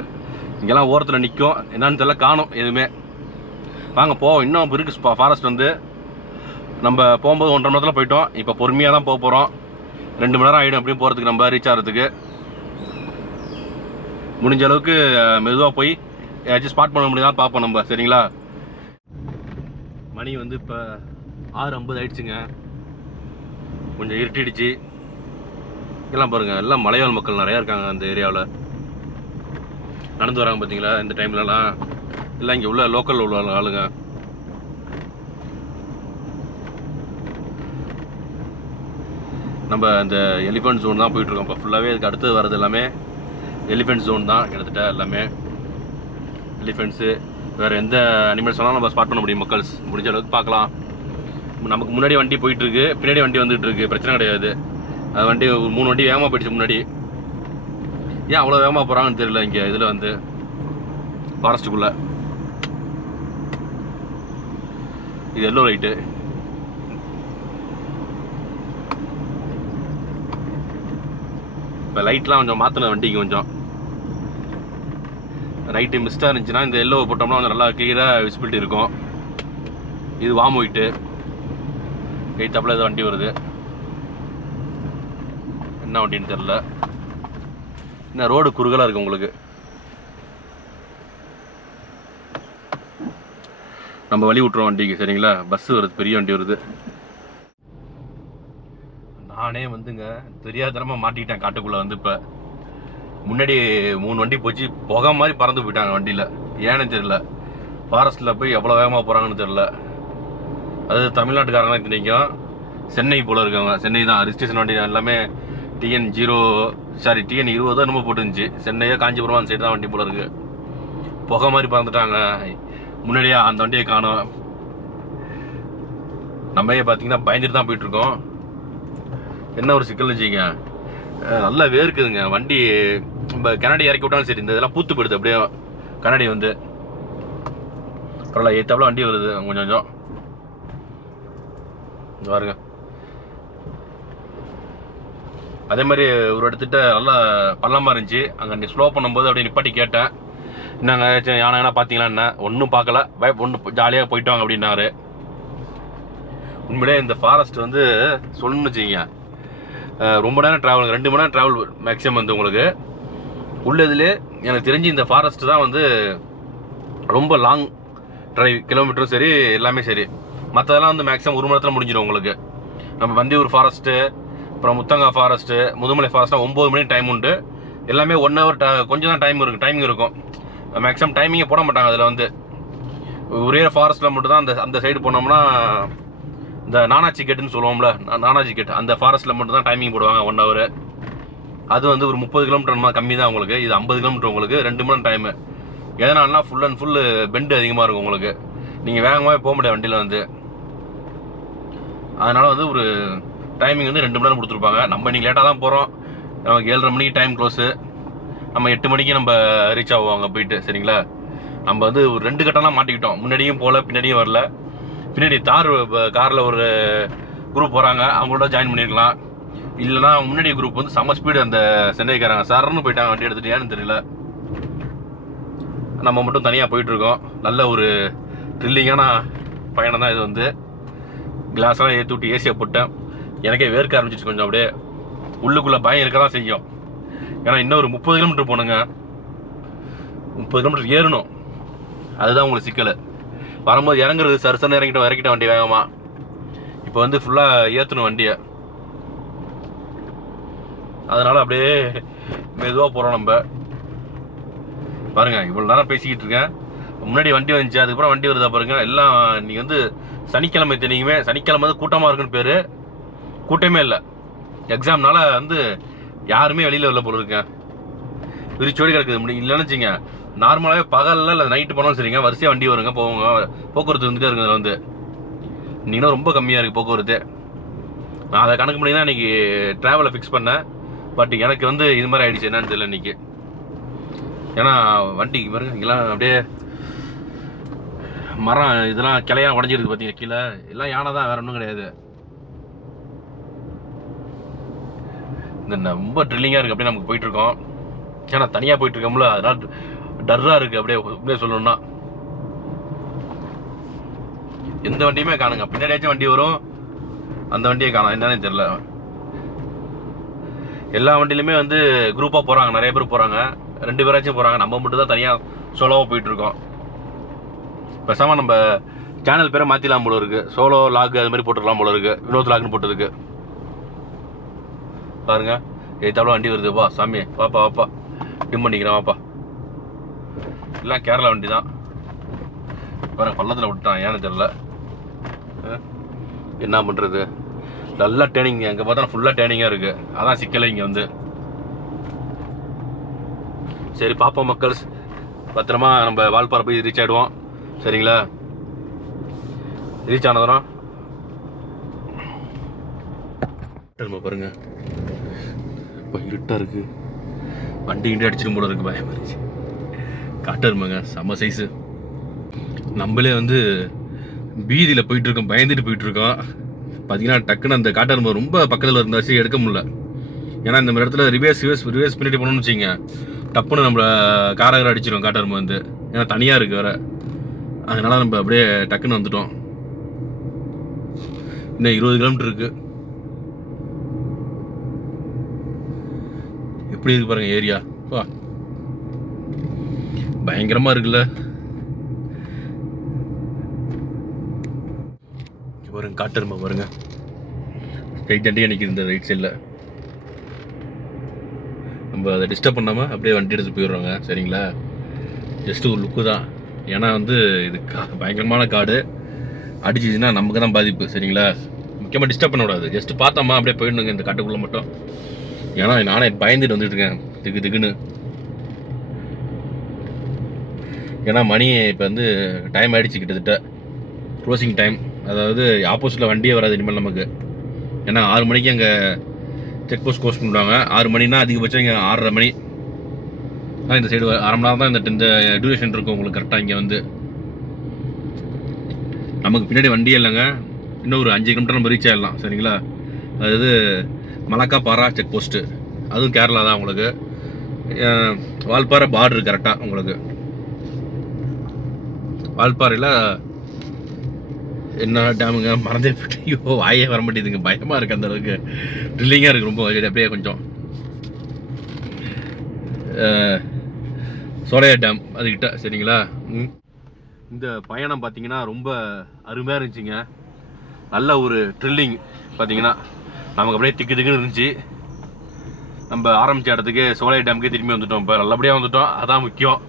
இங்கெல்லாம் ஓரத்தில் நிற்கும், என்னன்னு தெரியல, காணும் எதுவுமே. வாங்க போவோம், இன்னும் இருக்குது ஃபாரஸ்ட் வந்து. நம்ம போகும்போது 1.5 மணி நேரத்தில் போயிட்டோம். இப்போ பொறுமையாக தான் போக போகிறோம். 2 மணி நேரம் ஆகிடும் அப்படியும் போகிறதுக்கு, நம்ம ரீச் ஆகிறதுக்கு. முடிஞ்ச அளவுக்கு மெதுவாக போய் ஏதாச்சும் ஸ்பாட் பண்ண முடியுதான் பார்ப்போம் நம்ம, சரிங்களா? மணி வந்து இப்போ 6:50 ஆயிடுச்சுங்க. கொஞ்சம் இருட்டிடுச்சு. எல்லாம் பாருங்கள், எல்லாம் மலையாள மக்கள் நிறையா இருக்காங்க அந்த ஏரியாவில். நடந்து வராங்க பார்த்தீங்களா இந்த டைம்லலாம். எல்லாம் இங்கே உள்ள லோக்கல் உள்ள ஆளுங்க. நம்ம இந்த எலிஃபென்ட் ஜோன் தான் போயிட்டுருக்கோம் இப்போ ஃபுல்லாகவே. இதுக்கு அடுத்து வர்றது எல்லாமே எலிஃபென்ட் ஜோன் தான் கிட்டத்தட்ட எல்லாமே. எலிஃபென்ட்ஸு வேறு எந்த அனிமல்ஸ் எல்லாம் நம்ம ஸ்பாட் பண்ண முடியும் மக்கள்ஸ், முடிஞ்ச அளவுக்கு பார்க்கலாம். நமக்கு முன்னாடி வண்டி போயிட்டுருக்கு, பின்னாடி வண்டி வந்துகிட்ருக்கு, பிரச்சனை கிடையாது. அது வண்டி 3 வண்டி வேகமாக போயிடுச்சு முன்னாடி. ஏன் அவ்வளோ வேகமாக போகிறாங்கன்னு தெரியல இங்கே இதில் வந்து ஃபாரஸ்ட்டுக்குள்ளே. இது எல்லோ லைட்டு. இப்போ லைட்லாம் கொஞ்சம் மாற்றின வண்டிக்கு கொஞ்சம் ரைட்டு மிஸ்டாக இருந்துச்சுன்னா இந்த எல்லோ போட்டோம்னா கொஞ்சம் நல்லா கிளியராக விசிபிலிட்டி இருக்கும். இது வாம் ஒயிட்டு. எய்த்தாப்பில் ஏதோ வண்டி வருது, என்ன வண்டின்னு தெரில. என்ன ரோடு குறுகலாக இருக்குது உங்களுக்கு. நம்ம வழி விட்டுறோம் வண்டிக்கு, சரிங்களா? பஸ்ஸு வருது, பெரிய வண்டி வருது. நானே வந்துங்க தெரியாதனமாக மாட்டிக்கிட்டேன் காட்டுக்குள்ளே வந்து. இப்போ முன்னாடி 3 வண்டி போச்சு, புகை மாதிரி பறந்து போயிட்டாங்க வண்டியில். ஏன்னு தெரியல, ஃபாரஸ்ட்டில் போய் எவ்வளோ வேகமாக போகிறாங்கன்னு தெரில. அது தமிழ்நாட்டுக்காரங்களாம் தெரியும், சென்னை போல் இருக்காங்க. சென்னை தான் ரிஜிஸ்ட்ரேஷன் வண்டி எல்லாமே TN 20 என்னமோ போட்டுருந்துச்சு. சென்னையோ காஞ்சிபுரம் அந்த சைடு தான் வண்டி போல இருக்குது. புகை மாதிரி பறந்துட்டாங்க. முன்னாடியே அந்த வண்டியை காணோம். நம்மையே பார்த்தீங்கன்னா பயந்துட்டு தான் போயிட்டுருக்கோம். என்ன ஒரு சிக்கல் வச்சுங்க, நல்லா வேர்க்குதுங்க வண்டி. நம்ம கண்ணாடி இறக்கி விட்டாலும் சரி, இந்த இதெல்லாம் பூத்து போயிடுது அப்படியே கண்ணாடி வந்து. பரவாயில்ல, ஏத்தாப்புல வண்டி வருது கொஞ்சம் கொஞ்சம் பாருங்க. அதே மாதிரி ஒரு இடத்துட்ட நல்லா பள்ளமாக இருந்துச்சு. அங்கே ஸ்லோ பண்ணும்போது அப்படியே நிப்பாட்டி கேட்டேன், என்னங்க யானை பார்த்தீங்களா? என்ன ஒன்றும் பார்க்கல, ஒன்று ஜாலியாக போயிட்டு வாங்க அப்படின்னாரு. உண்மையிலே இந்த ஃபாரஸ்ட் வந்து சொல்லணும்னு வச்சுக்கிங்க, ரொம்ப நேரம் ட்ராவல், 2 மணி நேரம் ட்ராவல் மேக்ஸிமம் வந்து உங்களுக்கு உள்ளதுலே. எனக்கு தெரிஞ்சு இந்த ஃபாரஸ்ட் தான் வந்து ரொம்ப லாங் ட்ரைவ், கிலோமீட்டரும் சரி எல்லாமே சரி. மற்றதெல்லாம் வந்து மேக்ஸிமம் 1 மணி நேரத்தில் முடிஞ்சிடும் உங்களுக்கு. நம்ம வந்தியூர் ஃபாரஸ்ட்டு, அப்புறம் முத்தங்கா ஃபாரஸ்ட்டு, முதுமலை ஃபாரஸ்ட்டாக 9 மணி டைம் உண்டு. எல்லாமே 1 ஹவர் கொஞ்சம் தான் டைமிங் இருக்கும். மேக்ஸிமம் டைமிங்கே போட மாட்டாங்க அதில் வந்து. ஒரே ஃபாரஸ்ட்டில் மட்டும் தான் அந்த சைடு போனோம்னா, இந்த நானாச்சி கேட்டுன்னு சொல்லுவோம்ல, நானாச்சி கேட், அந்த ஃபாரஸ்ட்டில் மட்டும் தான் டைமிங் போடுவாங்க 1 ஹவர். அது வந்து ஒரு 30 கிலோமீட்டர் கம்மி தான் உங்களுக்கு. இது 50 கிலோமீட்டர் உங்களுக்கு 2 மணி நேரம் டைமு. எதனாலனா ஃபுல் அண்ட் ஃபுல் பெண்டு அதிகமாக இருக்கும் உங்களுக்கு. நீங்கள் வேகமாகவே போக முடியாது வண்டியில் வந்து. அதனால் வந்து ஒரு டைமிங் வந்து 2 மணி நேரம் கொடுத்துருப்பாங்க. நம்ம இன்றைக்கி லேட்டாக தான் போகிறோம். நமக்கு 7:30 மணிக்கு டைம் க்ளோஸு. நம்ம 8 மணிக்கு நம்ம ரீச் ஆகுவாங்க போயிட்டு. சரிங்களா, நம்ம வந்து ஒரு 2 கட்டம்லாம் மாட்டிக்கிட்டோம். முன்னாடியும் போகல, பின்னாடியும் வரல. பின்னாடி காரில் ஒரு குரூப் போகிறாங்க, அவங்களோட ஜாயின் பண்ணியிருக்கலாம். இல்லைனா முன்னாடி குரூப் வந்து செம்ம ஸ்பீடு, அந்த சென்னைக்காரங்க சரன்னு போயிட்டாங்க வண்டி எடுத்துகிட்டு. ஏன்னு தெரியல, நம்ம மட்டும் தனியாக போயிட்டுருக்கோம். நல்ல ஒரு த்ரில்லிங்கான பயணம் தான் இது வந்து. கிளாஸெல்லாம் ஏற்றி விட்டு ஏசியை போட்டேன். எனக்கே வேர்க்க ஆரம்பிச்சிச்சு கொஞ்சம். அப்படியே உள்ளுக்குள்ளே பயம் இருக்க தான் செய்யும். ஏன்னா இன்னும் ஒரு 30 கிலோமீட்டர் போகணுங்க. 30 கிலோமீட்டர் ஏறணும். அதுதான் உங்களுக்கு சிக்கல். வரும்போது இறங்குறது சரசன்னு இறக்கிட்ட வண்டி வேகமாக. இப்போ வந்து ஃபுல்லாக ஏற்றணும் வண்டியை. அதனால் அப்படியே மெதுவாக போகிறோம் நம்ம. பாருங்கள், இவ்வளோ நேரம் பேசிக்கிட்டு இருக்கேன். முன்னாடி வண்டி வந்துச்சு, அதுக்கப்புறம் வண்டி வருதா பாருங்க. எல்லாம் நீங்கள் வந்து சனிக்கிழமை தெரியுமே, சனிக்கிழமை வந்து கூட்டமாக இருக்குன்னு பேர். கூட்டமே இல்லை. எக்ஸாம்னால வந்து யாருமே வெளியில் வரல போல இருக்கேன். விரிச்சோடி கிடக்குது. இல்லைன்னு வச்சுங்க, நார்மலாகவே பகலில் இல்லை நைட்டு போனாலும் சரிங்க, வரிசையாக வண்டி வருங்க, போவாங்க. போக்குவரத்து வந்துட்டே இருக்குங்க. அதில் வந்து இன்னும் ரொம்ப கம்மியாக இருக்குது போக்குவரத்து. நான் அதை கணக்கு பண்ணி தான் இன்றைக்கி ட்ராவலை ஃபிக்ஸ் பண்ணேன். பட் எனக்கு வந்து இது மாதிரி ஆகிடுச்சு, என்னன்னு தெரியல இன்றைக்கி. ஏன்னா வண்டிக்கு பாருங்க, இங்கெல்லாம் அப்படியே மரம் இதெல்லாம் கிளையாக உடஞ்சிருக்கு பார்த்தீங்க கீழே. எல்லாம் யானை தான், வேற ஒன்றும் கிடையாது. இந்த ரொம்ப ட்ரில்லிங்காக இருக்குது. அப்படியே நமக்கு போயிட்டுருக்கோம். ஏன்னா தனியாக போயிட்டுருக்கோம்ல, அதனால் டர்ராக இருக்குது. அப்படியே சொல்லணும்னா எந்த வண்டியுமே காணுங்க. பின்னாடியாச்சும் வண்டி வரும், அந்த வண்டியை காணும். என்னன்னு தெரியல. எல்லா வண்டியிலுமே வந்து குரூப்பாக போகிறாங்க, நிறைய பேர் போகிறாங்க. 2 பேராச்சும் போகிறாங்க. நம்ம மட்டும் தான் தனியாக சோலோவாக போயிட்டுருக்கோம். பேசாமல் நம்ம சேனல் பேரை மாற்றிடலாம் போல இருக்குது. சோலோ லாக் அது மாதிரி போட்டுடலாம் போல இருக்குது. வினோத் லாக்னு போட்டதுக்கு பாருங்க. எவ்வளோ வண்டி வருதுப்பா சாமி. வாப்பா டிம் பண்ணிக்கிறேன் வாப்பா. எல்லாம் கேரளா வண்டி தான். பாருங்க, பள்ளத்தில் விட்டுட்டான், ஏன்னு தெரியல. என்ன பண்ணுறது, நல்லா டேர்னிங். அங்கே பார்த்தா ஃபுல்லாக டேர்னிங்காக இருக்குது. அதான் சிக்கலை இங்கே வந்து. சரி பார்ப்போம் மக்கள்ஸ். பத்திரமா நம்ம வால்பாறை போய் ரீச் ஆகிடுவோம். சரிங்களா, ரீச் ஆனதும் பாருங்க, இப்போ இருட்டாக இருக்குது. வண்டி கிண்டி அடிச்சிடும் போல இருக்குது. பயமாக இருந்துச்சு. காட்டருமாங்க, செம்ம சைஸு. நம்மளே வந்து பீதியில் போயிட்டுருக்கோம், பயந்துட்டு போயிட்டுருக்கோம். பார்த்தீங்கன்னா டக்குன்னு அந்த காட்டரும்பு ரொம்ப பக்கத்தில் இருந்தாச்சு, எடுக்க முடியல. ஏன்னா இந்த மாதிரி இடத்துல ரிவேர்ஸ் பின்னாடி போகணும்னு வச்சிங்க, டப்புன்னு நம்மளை காரகரை அடிச்சிடும் காட்டரும்பு வந்து. ஏன்னா தனியாக இருக்குது வேறு. அதனால் நம்ம அப்படியே டக்குன்னு வந்துட்டோம். இன்னும் 20 கிலோமீட்டர் இருக்குது. எப்படி இருக்கு பாருங்க ஏரியா. வா, பயங்கரமாக இருக்குல்ல. பாருங்க காட்டரும்பா பாருங்க, கை தண்டியாக நிற்கிது இந்த ரைட் சைடில். நம்ம அதை டிஸ்டர்ப் பண்ணாமல் அப்படியே வண்டி எடுத்துகிட்டு போயிடுறோங்க. சரிங்களா, ஜஸ்ட்டு ஒரு லுக்கு தான். ஏன்னா வந்து இது பயங்கரமான காடு. அடிச்சிச்சுன்னா நமக்கு தான் பாதிப்பு. சரிங்களா, முக்கியமாக டிஸ்டர்ப் பண்ணக்கூடாது. ஜஸ்ட் பார்த்தோமா அப்படியே போயிடணுங்க இந்த காட்டுக்குள்ளே மட்டும். ஏன்னா நானே பயந்துட்டு வந்துட்டு இருக்கேன் திக்குன்னு. ஏன்னா மணி இப்போ வந்து டைம் ஆகிடுச்சு கிட்டத்தட்ட க்ளோசிங் டைம். அதாவது ஆப்போசிட்டில் வண்டியே வராது இனிமேல் நமக்கு. ஏன்னா 6 மணிக்கு அங்கே செக் போஸ்ட் க்ளோஸ் பண்ணுவாங்க. 6 மணினா அதிகபட்சம் இங்கே 6:30 மணி தான் இந்த சைடு. அரை மணி நேரம் தான் இந்த டியூரேஷன் இருக்கும் உங்களுக்கு கரெக்டாக. இங்கே வந்து நமக்கு பின்னாடி வண்டியே இல்லைங்க. இன்னும் ஒரு 5 கிலோமீட்டர் நம்ம ரீச் ஆகிடலாம் சரிங்களா. அதாவது மலக்காபாரா செக் போஸ்ட்டு, அதுவும் கேரளா தான் உங்களுக்கு. வால்பாறை பார்டரு கரெக்டாக உங்களுக்கு. வால்பாறையில் என்ன டேமுங்க மறந்தே போயிட்டு, ஐயோ வாயே வர மாட்டேங்குதுங்க, பயமாக இருக்குது அந்த அளவுக்கு. ட்ரில்லிங்காக இருக்குது ரொம்ப. அப்படியே கொஞ்சம் சோலையா டேம் அதுக்கிட்ட சரிங்களா. இந்த பயணம் பார்த்தீங்கன்னா ரொம்ப அருமையாக இருந்துச்சுங்க. நல்ல ஒரு ட்ரில்லிங் பார்த்தீங்கன்னா நமக்கு அப்படியே திக்குன்னு இருந்துச்சு. நம்ம ஆரம்பித்த இடத்துக்கு சோலையா டேமுக்கே திரும்பி வந்துட்டோம். இப்போ நல்லபடியாக வந்துட்டோம், அதான் முக்கியம்.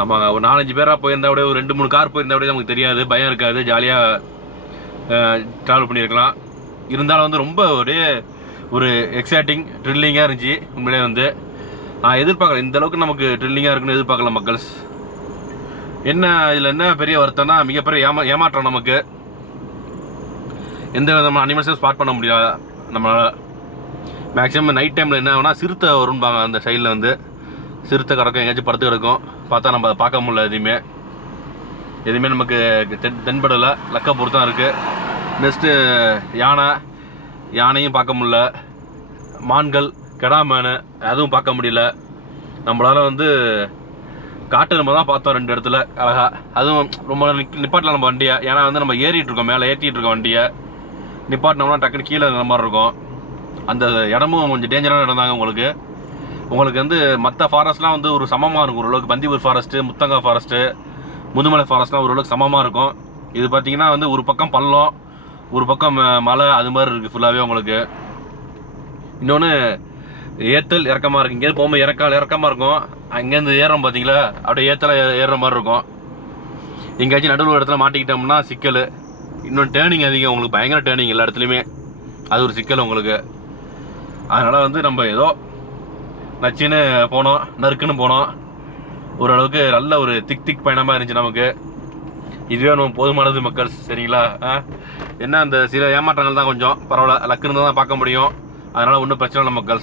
ஆமாங்க, ஒரு 4-5 பேராக போயிருந்தா அப்படியே, ஒரு 2-3 கார் போயிருந்தா அப்படியே நமக்கு தெரியாது, பயம் இருக்காது, ஜாலியாக ட்ராவல் பண்ணியிருக்கலாம். இருந்தாலும் வந்து ரொம்ப ஒரு எக்ஸைட்டிங் ட்ரில்லிங்காக இருந்துச்சு உண்மையிலே. வந்து நான் எதிர்பார்க்கல இந்த அளவுக்கு நமக்கு ட்ரில்லிங்காக இருக்குன்னு எதிர்பார்க்கல மக்கள்ஸ். என்ன இதில் என்ன பெரிய வருத்தம்னா, மிகப்பெரிய ஏமாற்றம் நமக்கு. எந்த விதமான அனிமல்ஸும் ஸ்பாட் பண்ண முடியாது நம்மளால். மேக்ஸிமம் நைட் டைமில் என்ன ஆகுனா சிறுத்தை வரும்பாங்க அந்த சைடில். வந்து சிறுத்தை கிடக்கும், எங்கேயாச்சும் படுத்து கிடக்கும். பார்த்தா நம்ம அதை பார்க்க முடியல. எதுவுமே நமக்கு தென்படலை. லக்கை பொறுத்து தான் இருக்குது. நெக்ஸ்ட்டு யானையும் பார்க்க முடியல. மான்கள், கெடாமேனு அதுவும் பார்க்க முடியல. நம்மளால் வந்து காட்டு நம்ம தான் பார்த்தோம் 2 இடத்துல அழகா. அதுவும் ரொம்ப நிப்பாட்டலாம் நம்ம வண்டியை. ஏன்னா வந்து நம்ம ஏறிட்டு இருக்கோம், மேலே ஏற்றிட்டு இருக்கோம் வண்டியை. நிப்பாட்டினோம்னா டக்குன்னு கீழே இருக்கிற மாதிரி இருக்கும். அந்த இடமும் கொஞ்சம் டேஞ்சரான இடம் தாங்க உங்களுக்கு வந்து மற்ற ஃபாரஸ்ட்லாம் வந்து ஒரு சமமாக இருக்கும் ஓரளவுக்கு. பந்திப்பூர் ஃபாரஸ்ட்டு, முத்தங்கா ஃபாரஸ்ட்டு, முதுமலை ஃபாரஸ்ட்லாம் ஓரளவுக்கு சமமாக இருக்கும். இது பார்த்தீங்கன்னா வந்து ஒரு பக்கம் பள்ளம், ஒரு பக்கம் மலை, அது மாதிரி இருக்குது ஃபுல்லாகவே உங்களுக்கு. இன்னொன்று ஏற்றல் இறக்கமாக இருக்குது. இங்கேருந்து போகும்போது இறக்கமாக இருக்கும். அங்கேருந்து ஏறுறோம் பார்த்தீங்களா, அப்படியே ஏறுற மாதிரி இருக்கும். எங்கேயாச்சும் நடுவில் இடத்துல மாட்டிக்கிட்டோம்னா சிக்கல். இன்னொன்று டேர்னிங் அதிகம் உங்களுக்கு, பயங்கர டேர்னிங் எல்லா இடத்துலையுமே. அது ஒரு சிக்கல் உங்களுக்கு. அதனால் வந்து நம்ம ஏதோ நச்சுன்னு போனோம், நறுக்குன்னு போனோம். ஓரளவுக்கு நல்ல ஒரு திக் பயணமாக இருந்துச்சு நமக்கு. இதுவே நம்ம போதுமானது மக்கள் சரிங்களா. என்ன அந்த சில ஏமாற்றங்கள் தான் கொஞ்சம் பரவாயில்ல, லக்கு இருந்தால் தான் பார்க்க முடியும். அதனால் ஒன்றும் பிரச்சனை இல்லை மக்கள்.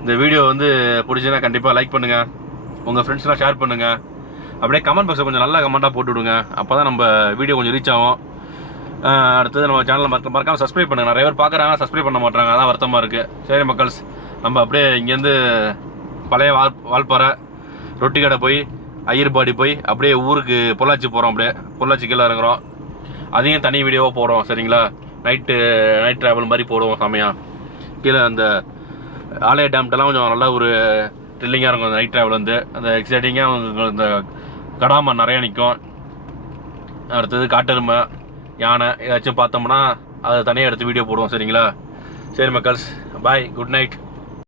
இந்த வீடியோ வந்து பிடிச்சுன்னா கண்டிப்பாக லைக் பண்ணுங்கள், உங்கள் ஃப்ரெண்ட்ஸ்லாம் ஷேர் பண்ணுங்கள். அப்படியே கமெண்ட் பாக்ஸில் கொஞ்சம் நல்ல கமெண்ட்டாக போட்டு விடுங்க. அப்போ தான் நம்ம வீடியோ கொஞ்சம் ரீச் ஆகும். அடுத்தது நம்ம சேனலை மறக்காமல் சப்ஸ்கிரைப் பண்ணுங்கள். நிறைய பேர் பார்க்குறாங்க, சப்ஸ்கிரைப் பண்ண மாட்டாங்க, அதான் வருத்தமாக இருக்குது. சரி மக்கள்ஸ், நம்ம அப்படியே இங்கேருந்து பழைய வால்பாறை ரொட்டி கடை போய் ஐயர்பாடி போய் அப்படியே ஊருக்கு பொள்ளாச்சி போகிறோம். அப்படியே பொள்ளாச்சி கீழே இறங்குறோம். அதையும் தனி வீடியோவாக போடுறோம் சரிங்களா. நைட் ட்ராவல் மாதிரி போடுவோம் செமையாக. கீழே அந்த ஆலய டேம்ட்டெல்லாம் கொஞ்சம் நல்லா ஒரு த்ரில்லிங்காக இருக்கும் அந்த நைட் ட்ராவல். வந்து அந்த எக்ஸைட்டிங்காக இந்த கடாம நிறையா நிற்கும். அடுத்தது காட்டெருமை, யானை ஏதாச்சும் பார்த்தோம்னா அதை தனியாக எடுத்து வீடியோ போடுவோம் சரிங்களா. சரி மக்கள்ஸ், பாய், குட் நைட்.